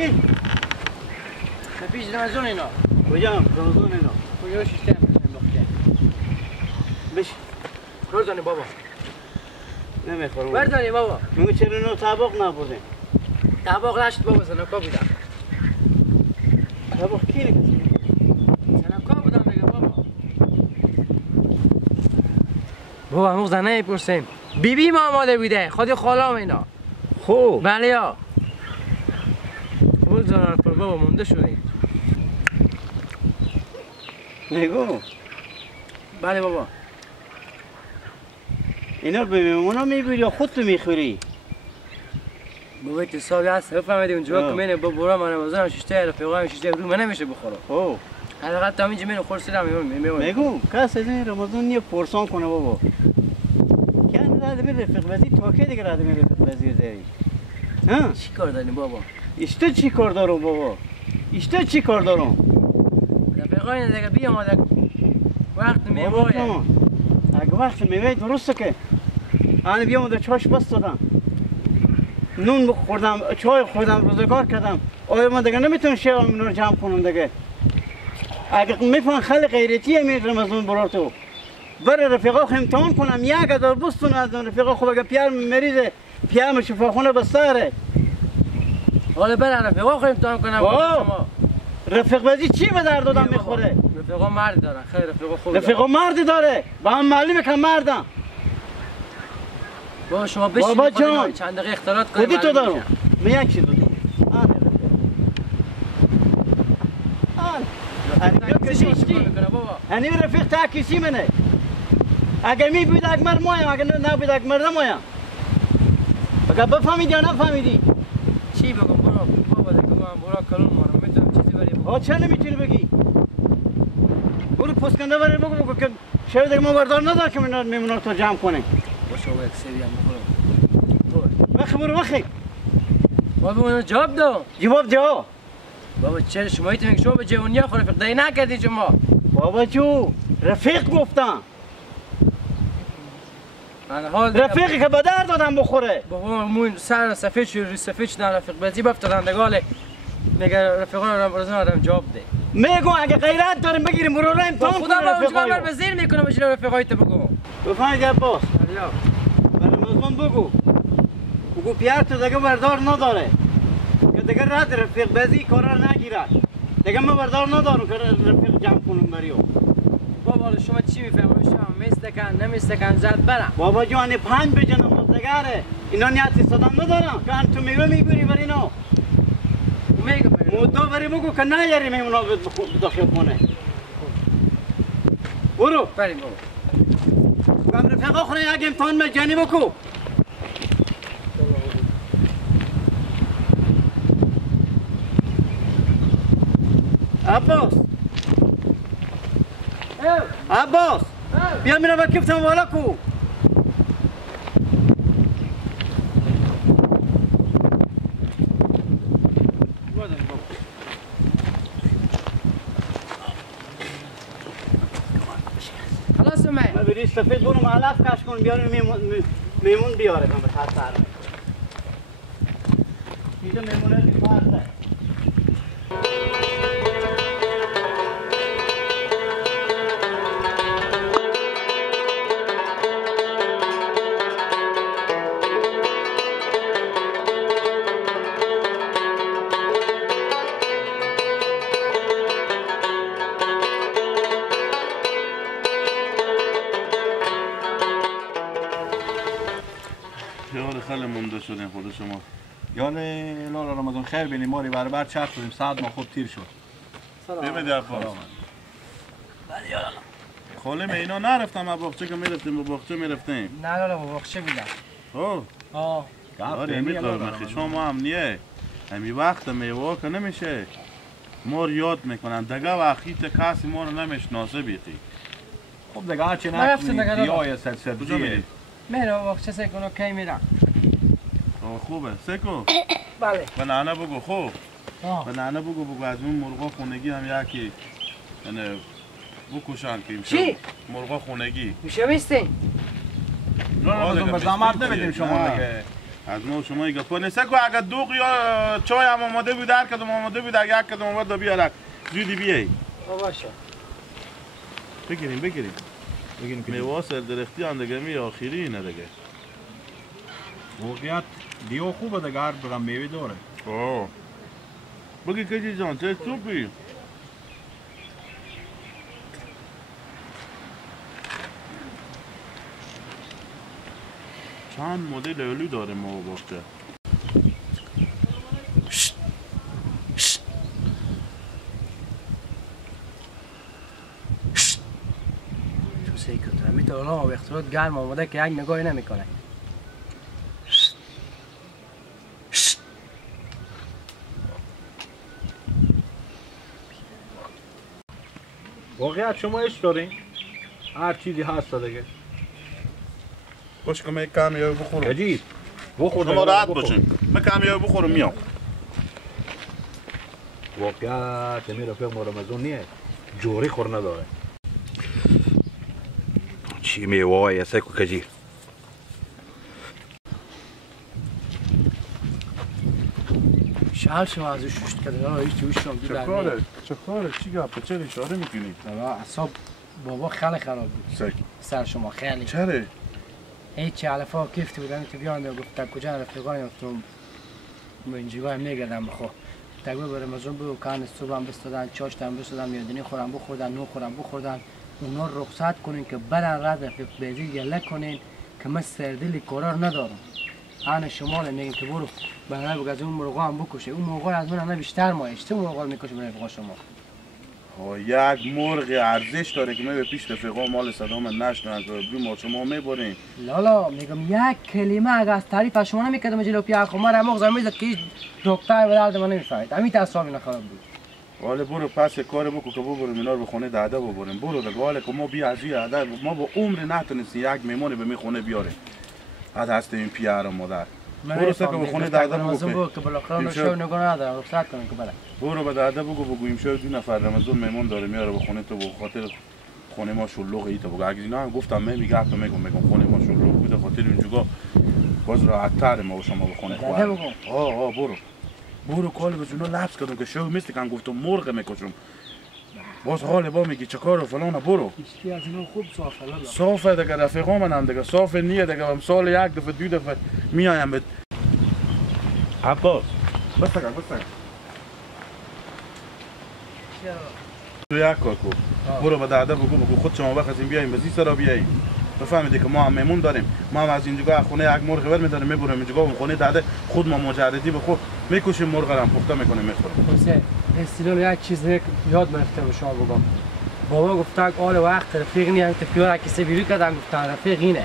کی؟ پیش رمضان اینا کجا رمضان اینا؟ کجا شیشتم بخته بش روزانی بابا نمیخورم بردانی بابا میگه چرا نو طبق نبردیم؟ طبق نشد بابا سنکا بودم طبق کی نکسی؟ سنکا بودم دیگه بابا بابا همون زنه پرسیم بیبی ما آماده بوده خودی خالام اینا خوب بله یا خوب زنان پر بابا مونده شدیم نگو بله بابا اینا به میمونا میبری یا خودت میخوری؟ بابا اتصابی هست بفهمیدی اونجا که منه با برا من رمضان شیشته رفیقام شیشته رو من نمیشه بخورم او حداقل تا اینجا منو خورسیدم میگو کس از این رمضان نیه پرسان کنه بابا کن راده بیر رفیق وزیر تو که دیگه راده بیر رفیق وزیر داری ها؟ چی کار داری بابا؟ اشته چی کار دارم بابا؟ اشته چی کار دارم؟ رفیقای دیگه بیام وقت میوه اگه وقت میوه درسته که آن بیام در چاش بست دادم نون خوردم چای خوردم روزگار کردم آیا من دیگه نمیتونم شیوام اینا رو جمع کنم دیگه اگه میفهم خیلی غیرتیه می رمضان برا تو برای رفیقا امتحان کنم 1000 بستون از رفیقا خوب اگه پیار مریضه پیام شفاخونه بستاره حالا برای رفیقا امتحان کنم رفیق بازی چی به درد دادم میخوره رفیقا مرد دارن خیلی رفیقا خوب رفیقا مردی داره با هم معلومه که مردم بابا شما بشین بابا جان چند دقیقه اختلاط کنیم خودی تو دارم می یک چی دادم هنی رفیق تا کسی منه اگه می بود اگمر مایم اگه نبود اگمر نمایم اگه بفهمیدی یا نفهمیدی چی بگم بابا دیگه برا کلون مانم میتونم چیزی بری بگم چه نمیتونی بگی برو پسکنده بری بگو که شاید دیگه ما بردار ندار که میمونا تو جمع کنه باشه بابا یک سری هم بخورم بخی برو بخی بابا منو جواب دو جواب بابا چرا شما ایتون شما به جوانیا خو رفیق دایی نکردی شما بابا جو رفیق گفتم رفیقی که به درد دادم بخوره بابا مون سر سفید شو ری سفید شدن رفیق بازی بافتادن دگاله میگه رفیقان رو برازن آدم جواب ده میگو اگه غیرت داریم بگیریم برو را امتحان کنیم خدا با اونجا من به زیر میکنم بجیر رفیقایت بگو بفهمید عباس برای مزمان بگو پیار تو دیگه بردار نداره که دیگه رد رفیق بازی کارا نگیرد دیگه من بردار ندارم که رفیق جمع کنم بریو بابا شما چی میفهمید شما میستکن نمیستکن زد برم بابا جان 5 بجنم مزدگاره اینا نیاتی صدام ندارم که تو میوه میبری بر اینا مدو بری بگو که نیاری میمونا داخل کنه برو بریم بابا هم رفیقا خونه یک امتحان مجانی بکو عباس بیا میرم با کفتم والا کو خلاص من بری سفید برو علف کش کن بیاریم میمون بیاره من به خطر اینجا میمونه دیفارده خیلی مونده شدین خود شما یاله لالا رمضان خیر بینیم ماری برابر چرخ بودیم ساعت ما خوب تیر شد بمیدی عباس بله یالا خاله اینا نرفتم ما باغچه که میرفتیم با باغچه میرفتیم نه لالا با باغچه بیدم آره میدار مخی شما هم نیه همی وقت میوه که نمیشه مار یاد میکنن دگه وقتی کسی ما رو نمیشناسه بیخی خب دیگه هرچی نکنی دیای سبزیه میره باغچه سکونو کی میرم خوبه سکو بله به نانه بگو خوب به نانه بگو از اون مرغا خونگی هم یکی یعنی بکشن که چی؟ مرغا خونگی میشه بیستین؟ نه به زحمت نمیدیم شما دیگه از ما شما این گفت نیست که اگر دوغ یا چای هم آماده بود هر کدوم آماده بود اگر یک کدوم آماده بیارک زودی بیایی باشه بگیریم میوه سر درختی هم دیگه می آخری اینه دیگه واقعیت دیو خوبه دیگه هر برم میوه داره بگی کجی جان چه سوپی چند مدل الو داره ما باخته تو سیکت همی تا اونا و اختراط گرم آمده که یک نگاهی نمیکنه واقعیت شما ایش دارین؟ هر چیزی هست دیگه باش که من یک کمیابی بخورم عجیب بخور شما راحت باشین من کمیابی بخورم میام واقعیت امیر رفیق ما رمضان نیه جوری خور نداره چی میوه های سکو کجی شهر شما از شوشت کرده ها هیچ جوش شما چه کاره چی گفت چه اشاره میکنی اصاب بابا خیلی خراب بود سر شما خیلی چرا هیچی علفا کفتی بودن تو بیان گفت کجا رفیقان گفتم منجیگاه میگردم بخو تقریبا به رمضان بود کان صبح هم بستادن چاش هم بستادن میادنی خورم بخوردن نو خورم بخوردن اونا رخصت کنین که برن رد رفیق بیزی گله کنین که من سردلی قرار ندارم آن شمال میگم که برو برای بگو از اون مرغا هم بکشه اون مرغا از من همه بیشتر مایش تو مرغا میکشه برای رفیقا شما یک مرغ ارزش داره که من به پیش رفیقا مال صدام نشنن که ما شما میبرین لالا میگم یک کلمه اگه از تعریف از شما نمیکردم جلو پی خو من مغز میزد که هیچ دکتر به درد من نمیفهمید همین تصاوی نخراب بود ولی برو پس کار بکو که ببریم اینا رو به خونه داده ببریم برو دیگه ولی که ما بی از این ما با عمر نتونستیم یک میمون به می خونه بیاریم از هست این پیار مادر برو سکه به خونه داده بگو که بالاخره نشو نگاه ندارم رخصت کنم که بله برو به داده بگو امشب 2 نفر رمضان میمون داره میاره به خونه تو به خاطر خونه ما شلوغ ای تو بگو اگه اینا هم گفتم من میگم تو میگم خونه ما شلوغ بوده خاطر اونجا باز راحت‌تر ما و شما به خونه خواهد برو کال به جنو لبس کردم که شو مثل که گفتم مرغ میکشم باز حال با میگی چه کار و فلان برو هیچکی از اینا خوب صافه لالا صافه دیگه رفیقا منم دیگه صافه نیه دیگه هم سال یک دفعه 2 دفعه میایم به عباس بس تو یک کار کو برو به داده بگو خود شما وقت از این بیاییم بزی سرا بیاییم بفهمیدی که ما هم میمون داریم ما هم از اینجا خونه یک مرغ ور میداریم میبریم اینجا اون خونه داده خود ما مجردی به خود میکشیم مرغ رو هم پخته میکنیم میخوریم حسین استیلال یک چیز یاد گرفته به شما بگم بابا گفت آل وقت رفیق نیم که پیار کسی بیرو کردن گفتن رفیق اینه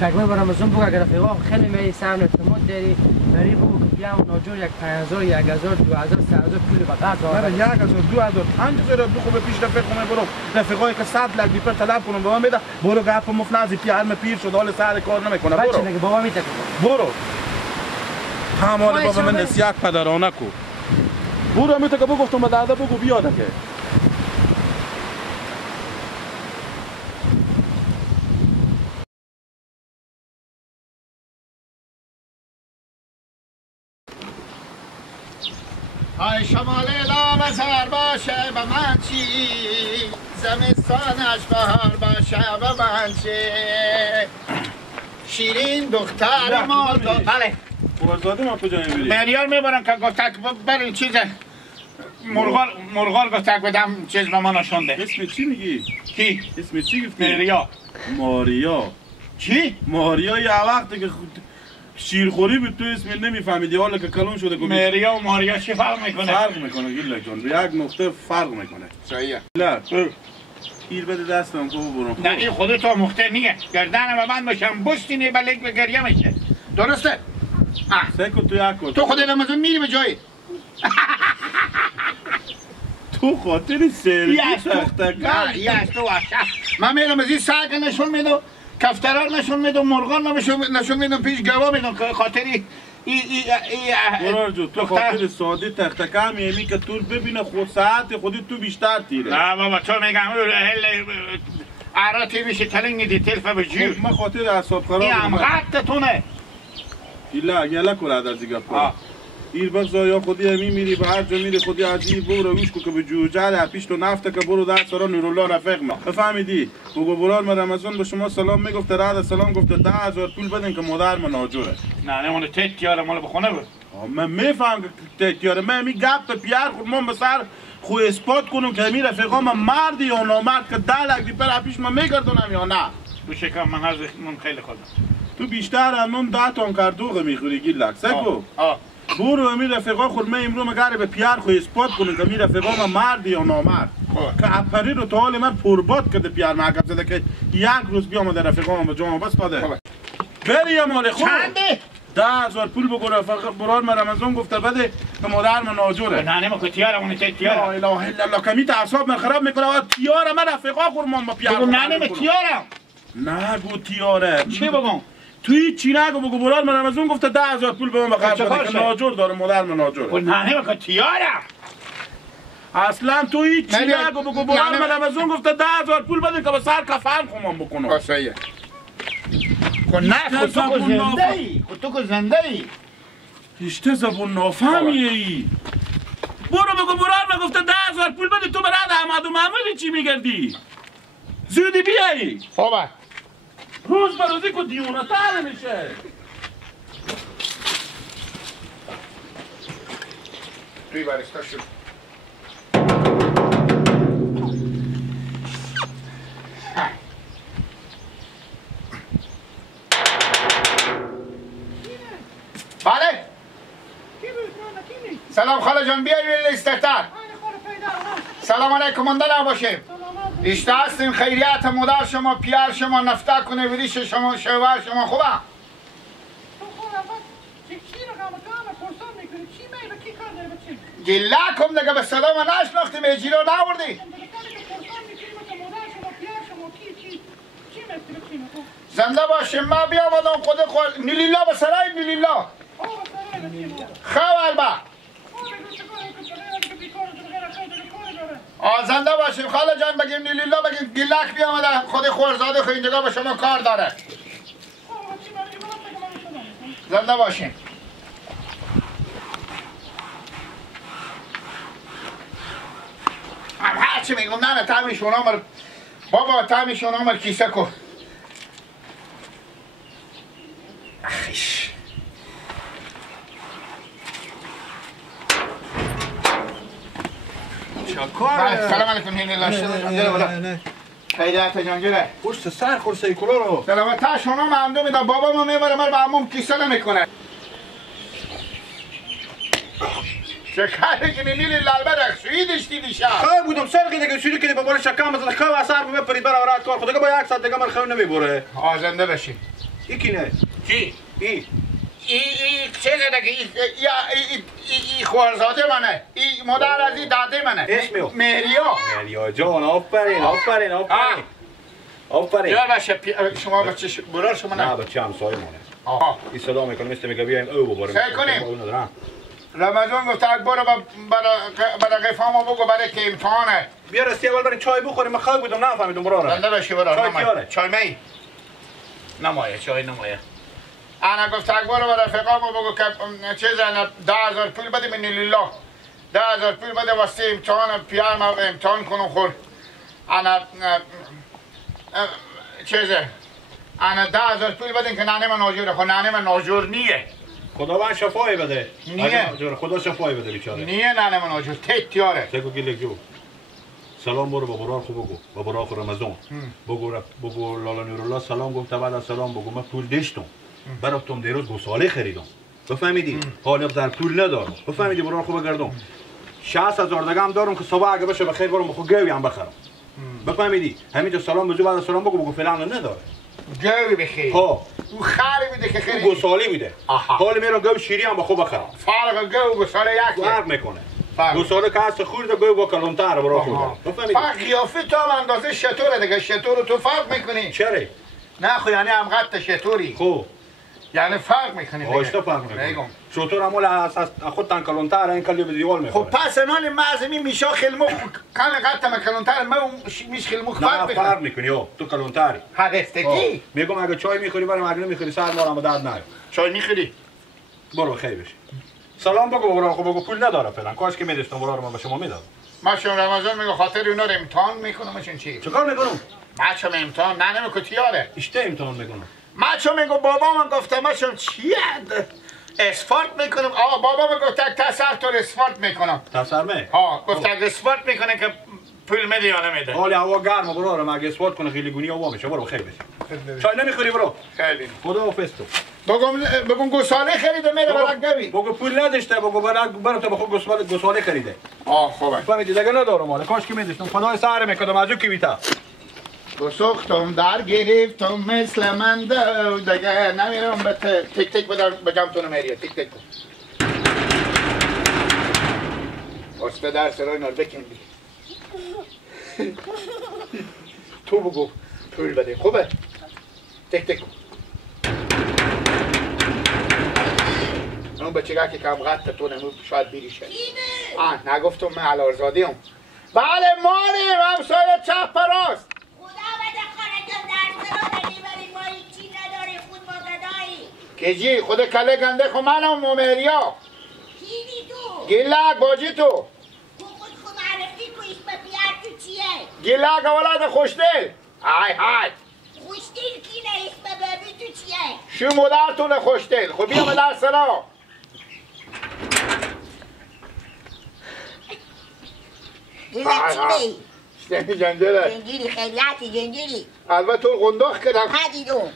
تقریبا برام از اون بگو اگر رفیقا خیلی می سهم اعتماد داری بری بگو که بیام ناجور یک 5000 1000 2000 3000 کیلو بقات داره 1000 2000 5000 بخو به پیش رفیق کنه برو رفیقای که 100 لک بیپر طلب کنم به من بده برو گپ مفنازی پیرم پیر شد حال سر کار نمیکنه برو بچه نگه بابا میتونه برو همال بابا من نسیت پدرانه کو برو میتونه که گفتم به داده بگو بیاده که های شمال اعلام زر باشه به من چی زمستانش بهار باشه به من چی شیرین دختر مال تو بله بازاده ما کجا میبری؟ مریال میبرن که گفتک برین چیز مرغال گفتک بدم چیز به ما نشونده اسم چی میگی؟ کی؟ اسم چی گفتی؟ ماریا چی؟ ماریا یه وقتی که شیرخوری بود تو اسم نمیفهمیدی حالا که کلون شده گفتی ماریا و ماریا چی فرق میکنه؟ فرق میکنه گیلا جان به یک نقطه فرق میکنه صحیحه لا ایر بده دستم کو برو نه این خودت تو مخته نیه گردن من باشم بستینه بلک به گریه میشه درسته؟ سکو تو یک کن تو خود رمضان میری به جایی تو خاطر سرگی نه یه از تو وحشه من میرم از این ساعت نشون میدم کفترار نشون میدم مرغان نشون میدم پیش گواه میدم که خاطری برار جو تو خاطر ساده تختکم میمی که تو ببینه خود ساعت خودی تو بیشتر تیره نه بابا تو میگم عراتی میشه تلنگ دی تلفه به جیب من خاطر اعصاب خراب این هم غط تونه ایلا گله کرد از دیگه کن ایر بخزا یا خودی همی میری به هر جا میری خودی عجیب برو روش که به جوجه پیش تو نفته که برو در سرا نورالله رفیق ما بفهمیدی بگو برار ما رمضان به شما سلام میگفته رد سلام گفته 10,000 پول بدین که مادر من ناجوره نه مال تیاره مال بخونه بود من میفهم که تیاره من می گپ پیار خود من به سر خو اثبات کنم که می رفیقا من مردی یا نامرد که 10 لک دیپر پیش من میگردونم یا نه تو شکم من هر من خیلی خودم تو بیشتر همون 10 تن کردوغ میخوری گیلک سکو برو می رفیقا خود من امرو مگر به پیار خو اثبات کنم که می رفیقا من مردی یا نامرد که اپری رو تا حال من پرباد کرده پیار معقب زده که یک روز بیام در رفیقا من به جامعه بس داده بری یا مال خود چنده 10,000 پول بگو رفیق برار من رمضان گفته بده که مادر من ناجوره نه ما که تیاره اون تیاره لا اله الا الله کمی تعصب من خراب میکنه و تیاره من رفیقا خور من با پیار بگو نه تیاره نگو تیاره چی بگم توی چی نگو بگو برار من رمضان گفته 10,000 پول به من بخرج بده که ناجور داره مادر من ناجوره نه که تیاره اصلا توی چی نگو بگو برار من رمضان گفته 10,000 پول بده که به سر کفن خونم بکنم باشه خود نه خود تو زنده ای خود تو زنده ای هیچ زبون نافهمیه ای برو بگو برار من گفته 10,000 پول بده تو برای احمد و محمودی چی میگردی زودی بیایی خوبه روز به روزی که دیونه تر میشه توی برستا شد بله سلام خاله جان بیایی لیستتر سلام علیکم مانده نباشیم اشته هستیم خیریت مادر شما پیار شما نفته کنه ویدیش شما شوهر شما خوبه گله کم دیگه به صدا ما نشناختیم ایجی رو نوردی زنده باشیم ما بیا بادم خود نیلیلا به سرای نیلیلا خواه البا زنده باشیم خاله جان بگیم نیلیلا بگیم گلک بیا آمده خود خورزاده خود اینجا به شما کار داره زنده باشیم هرچی میگم نه تمیشون آمر بابا تمیشون آمر کیسه کن اخیش شکر سلام علیکم نیلیلا جنجله بلا خیلیت جنجله پشت سر خور سیکولا رو سلامت شما ممدو میده بابا ما میبره من به عموم کیسه نمیکنه شکر که نیلی لالبه رخصویی داشتی دیشب خواه بودم سرقی دیگه شروع کردی بابار شکم بزنه خواه اثر بپرید برای رد کار خود دیگه با 1 ساعت دیگه من خواه نمیبره آزنده بشی ای کی نه؟ کی؟ ای چه زدگی؟ ای خوارزاده منه ای مادر از ای داده منه اسمیو؟ مهریا جان آفرین آفرین یا بشه شما بچه برار شما نه بچه همسایه مونه آها این صدا میکنه مثل میگه بیایم او بباریم سعی کنیم رمضان گفت برو برای قفامو بگو برای که امتحانه بیا راستی اول بریم چای بخوریم من خواه بودم نفهمیدم براره بنده بشی برار چای کیاره؟ چای می نمایه چای نمایه انا گفت برو برای رفقامو بگو که چیز 10,000 پول بده من لیلا 10,000 پول بده واسه امتحان پیار ما امتحان کنم خور انا چیزه انا 10,000 پول بدین که نانه من ناجوره خب نانه من ناجور نیه خداوند شفایی بده نیه خدا شفایی بده بیچاره نیه نانه من ناجور تیاره تگو گیلک جو سلام برو با برار خوب بگو با برار خو رمضان بگو لالا نورالله سلام گفته بعد از سلام بگو من پول داشتم براتون دیروز گوساله خریدم بفهمیدی حالا در پول ندارم بفهمیدی برار خوب بگردم 60,000 دیگه هم دارم که صبح اگه بشه بخیر برم بخو گوی هم بخرم بفهمیدی همینجا سلام بجو بعد از سلام بگو فعلا نداره گوی بخیر ها او خاری بوده که خیلی گوساله بوده حالا میرم گوی شیری هم بخو بخرم فرق گو گوساله یک فرق میکنه گوساله که هست خورده گوی با کلانتر برای خوده بفهمیدی فرق قیافه تو هم اندازه شطوره دیگه شطور تو فرق میکنی چرا نه خو یعنی هم قد شطوری خب یعنی فرق میکنی آشتا فرق میکنه شطور همول از خود تن کلانتر این کلی به دیوال میخوره خب پس انان معظمی میشا خلمخ کن قد تم کلانتر ما میش خلمخ فرق میکنه فرق میکنی تو کلانتری حدستگی میگم اگه چای میخوری برام اگه نمیخوری سر مارم درد نیار چای میخوری برو خیر بشی. سلام بگو برو. خب بگو پول نداره فعلا. کاش که میداشتم برا رو من به شما میدادم. ما شما رمضان میگه خاطر اونا رو امتحان میکنمشون چی؟ چیکار میکنم؟ ما شما امتحان نه نمیگه تیاره. اشته امتحان میکنم. ما شما میگه بابا من گفتم ما شما چیه؟ اسفارت میکنم. بابا میگه تک تسر تو اسفارت میکنم. تسر می؟ گفت اگه اسفارت میکنه که پول میده یا نمیده. حالی هوا گرمه برو رو مگه اسفارت کنه خیلی گونی هوا میشه. برو خیر بشی. چای نمیخوری برو. خیلی. خدا حافظ تو. بگم گوساله خریده میره برات گوی. بگو پول نداشته بگو برات تو بخو گوساله خریده. خوبه. فهمیدی دیگه ندارم مال. کاش که میداشتم. خدای سهر میکردم از او کی بیتا. بسختم در گرفتم مثل من دیگه نمیرم به تک تک به جمعتون میریه تک تک کن. استه در سرای نار بکندی. تو بگو پول بده خوبه تک تک کن. اون بچگاه که کم غط تو نمو شاید بیریشه. نگفتم من علارزاده هم. بله مالیم همسایه چپ پراست. خدا بده خانتون در سرا نمیبریم ما هیچی نداریم خود ما گدایی. که جی خود کله گنده خو منم مومریا. کیدی تو؟ گیلک باجی تو. خود معرفی کو اسم پیار تو چیه؟ گیلک اولاد خوشدل. های خوشدل کی نه اسم بابی تو چیه؟ شو مادرتون خوشدل. خب بیا به در سرا. گیلک چی شنی جنجره. جنجیری خیلیاتی جنجیری. البته تو قنداق کردم. دیدون.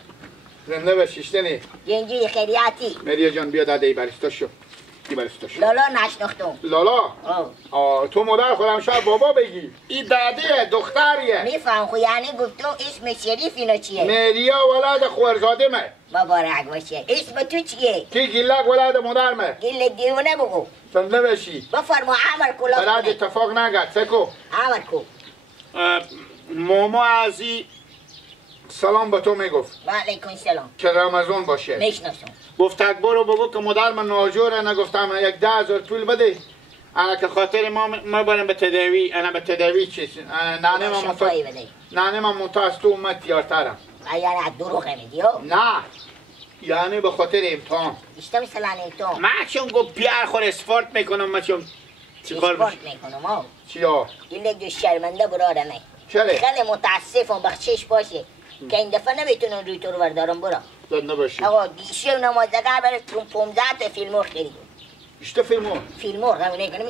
زنده بشی شنی. جنجیری خیلیاتی. مریا جان بیا داده ای بریستا شو. لالا نشناختم. لالا؟ تو مادر خودم شاید بابا بگی. این داده دختریه. میفهم خو یعنی گفتم اسم شریف اینا چیه؟ مریا ولد خوارزاده مه. مبارک باشه. اسم تو چیه؟ کی گیلک ولد مادر مه. گیلک دیونه بگو. زنده بشی. بفرما عمل کلا. برات اتفاق نگرد سکو. عمل کو. ماما عزی سلام به تو میگفت. و علیکم سلام. که رمضان باشه. میشناسم. گفت برو بگو که مادر من ناجوره. نگفتم یک 10,000 پول بده. انا که خاطر ما بریم به تداوی. انا به تداوی چیز. نانه من منطقه از تو اومد تیارترم. یعنی دروغ میگی؟ نه یعنی به خاطر امتحان. بیشتر مثلا امتحان. من چون گفت پیار خور اسفارت میکنم. من چون چیکار میکنم؟ چیا؟ این جو شرمنده برادمه. چرا؟ خیلی متاسفم بخشش باشه که این دفعه نمیتونم روی تو رو بردارم برم. زنده باشی. آقا دیشب نمازدگر برای 15 تا فیلمور خریدم. اشته فیلمور؟ فیلمور همونه کنم.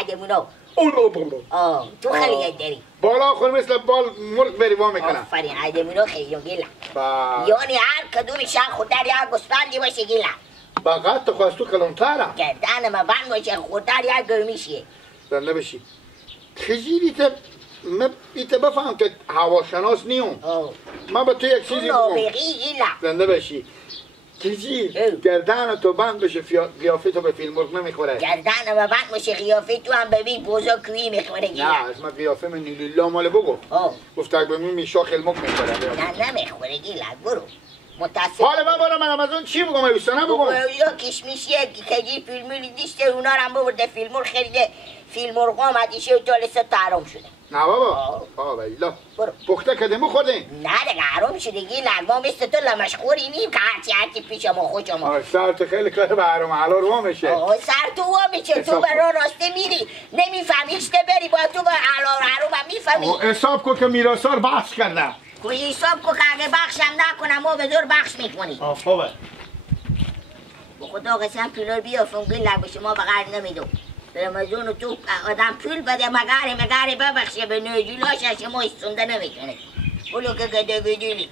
عجبونو. تو خیلی یاد داری. بالا خور مثل بال مرغ بری با میکنم. آفرین عجبونو خریدم گیلا. یعنی هر کدوم شان خوددار یا گوسفندی باشه گیلا. باقت تو خواستو کلانترم. گردن ما بند باشه خوددار یا گرمیشیه. زنده بشی. خیلی ایتا بفهم که هواشناس نیم. من به تو یک چیزی بگم. زنده بشی. کیجی گردن تو بند بشه قیافه تو به فیلم مرغ نمیخوره. گردن ما بند بشه قیافه تو هم ببین بوزا کوی میخوره. نه از من قیافه من نیلیلا مال بگو. گفت اگه به من میشا خیلمک میخوره. نه نمیخوره گیلا برو. متاسف. حالا من برم من از اون چی بگم ایستانه بگم. یا کشمیشیه کجی فیلمی دیشته اونا رو هم بورده فیلمور خریده. فیلمور آمد ایشه تو لسه تحرام شده. نه بابا بیلا پخته کدمو خوردین؟ نه دیگه حرام شده گیلا ما مثل تو لمشخوری نیم که هرچی پیش ما خوش ما. سر تو خیلی کار به حرام حلال وا میشه. سر تو وا میشه تو به راه راسته میری نمیفهمی اشته بری با تو به حلال حرام هم میفهمی. حساب کن که میراثار بخش کرده. کوی حساب کن که اگه بخشم نکنم ما به زور بخش میکنی. خوبه. با خدا قسم پولار بیافم گیلا باشه ما بغیر نمیدم. رمضان تو آدم پول بده مگاری ببخشه به نجولاش ما استونده نمیکنه. بلو که گده گدیلی.